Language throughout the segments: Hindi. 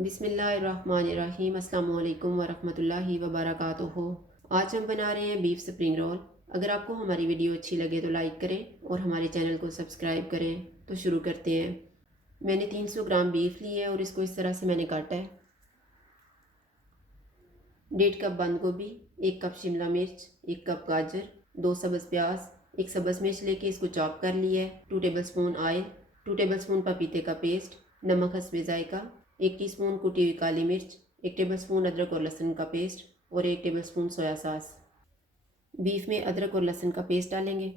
बिस्मिल्लाहिर्रहमानिर्रहीम अस्सलाम वालेकुम वरहमतुल्लाहि वबरकातुहू। आज हम बना रहे हैं बीफ स्प्रिंग रोल। अगर आपको हमारी वीडियो अच्छी लगे तो लाइक करें और हमारे चैनल को सब्सक्राइब करें। तो शुरू करते हैं। मैंने 300 ग्राम बीफ ली है और इसको इस तरह से मैंने काटा है। 1.5 कप बंद गोभी, 1 कप शिमला मिर्च, 1 कप गाजर, 2 सब्ज़ प्याज, 1 सब्ज़ मिर्च लेके इसको चॉप कर लिया है। 2 टेबलस्पून ऑयल, 2 टेबलस्पून पपीते का पेस्ट, नमक हस्बे जायका, 1 टीस्पून कुटी हुई काली मिर्च, 1 टेबलस्पून अदरक और लहसुन का पेस्ट और 1 टेबलस्पून सोया सॉस। बीफ में अदरक और लहसुन का पेस्ट डालेंगे,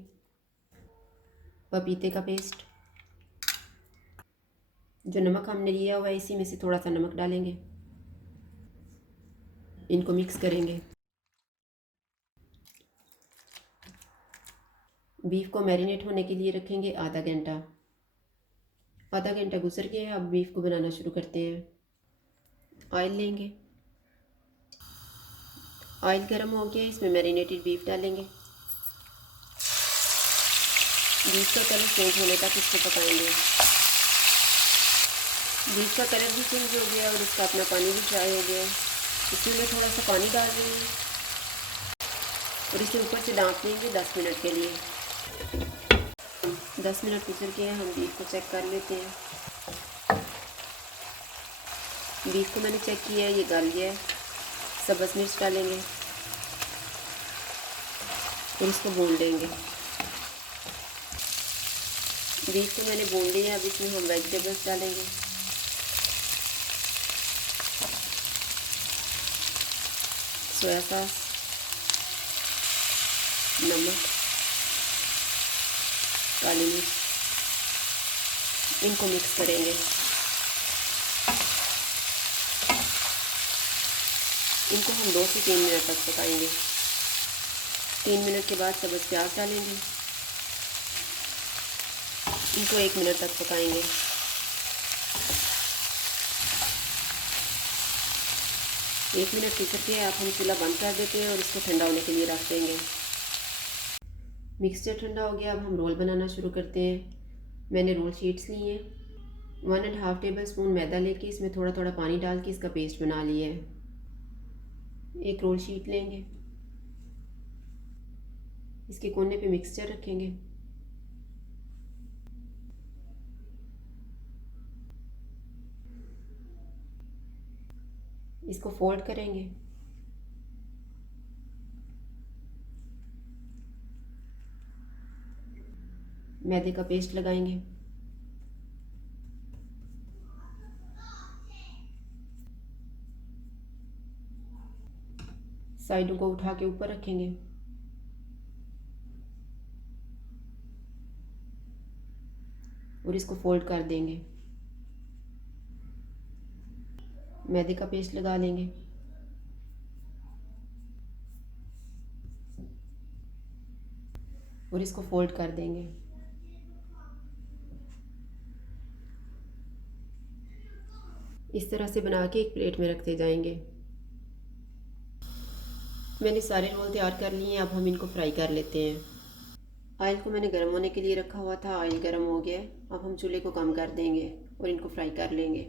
पपीते का पेस्ट, जो नमक हमने लिया हुआ है इसी में से थोड़ा सा नमक डालेंगे। इनको मिक्स करेंगे। बीफ को मैरिनेट होने के लिए रखेंगे आधा घंटा। आधा घंटा गुजर गया है, अब बीफ को बनाना शुरू करते हैं। ऑयल लेंगे, ऑयल गर्म हो गया, इसमें मैरिनेटेड बीफ डालेंगे। बीफ का कलर चेंज होने तक इसको पकाएंगे। बीफ का कलर भी चेंज हो गया और इसका अपना पानी भी ड्राई हो गया। इसमें मैं थोड़ा सा पानी डाल रही हूँ और इसे ऊपर से ढाँप देंगे 10 मिनट के लिए। 10 मिनट गुजर गए, हम बीफ को चेक कर लेते हैं। बीफ को मैंने चेक किया है, ये गल गया है। सब्ज़ मिर्च डालेंगे और इसको भून लेंगे। बीफ को मैंने भून लिया, अब इसमें हम वेजिटेबल्स डालेंगे। सोया सॉस, नमक, काली मिर्च, इनको मिक्स करेंगे। इनको हम 2 से 3 मिनट तक पकाएंगे। 3 मिनट के बाद सब्ज़ प्याज डालेंगे। इनको 1 मिनट तक पकाएंगे। एक मिनट गुजर के अब हम चूल्हा बंद कर देते हैं और इसको ठंडा होने के लिए रख देंगे। मिक्सचर ठंडा हो गया, अब हम रोल बनाना शुरू करते हैं। मैंने रोल शीट्स ली हैं। 1.5 टेबल स्पून मैदा लेके इसमें थोड़ा थोड़ा पानी डाल के इसका पेस्ट बना लिया है। एक रोल शीट लेंगे, इसके कोने पे मिक्सचर रखेंगे। इसको फोल्ड करेंगे। मैदे का पेस्ट लगाएंगे। साइडों को उठा के ऊपर रखेंगे। और इसको फोल्ड कर देंगे। मैदे का पेस्ट लगा लेंगे। और इसको फोल्ड कर देंगे। इस तरह से बना के एक प्लेट में रखते जाएंगे। मैंने सारे रोल तैयार कर लिए हैं, अब हम इनको फ्राई कर लेते हैं। ऑयल को मैंने गर्म होने के लिए रखा हुआ था, ऑयल गर्म हो गया है। अब हम चूल्हे को कम कर देंगे और इनको फ्राई कर लेंगे।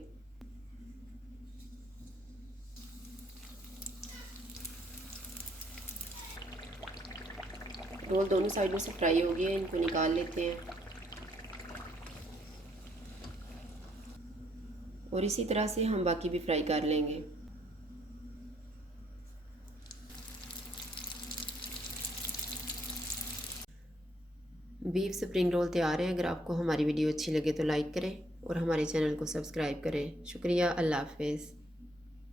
रोल दोनों साइडों से फ्राई हो गए, इनको निकाल लेते हैं। और इसी तरह से हम बाकी भी फ्राई कर लेंगे। बीफ स्प्रिंग रोल तैयार हैं। अगर आपको हमारी वीडियो अच्छी लगे तो लाइक करें और हमारे चैनल को सब्सक्राइब करें। शुक्रिया। अल्लाह हाफ़िज़।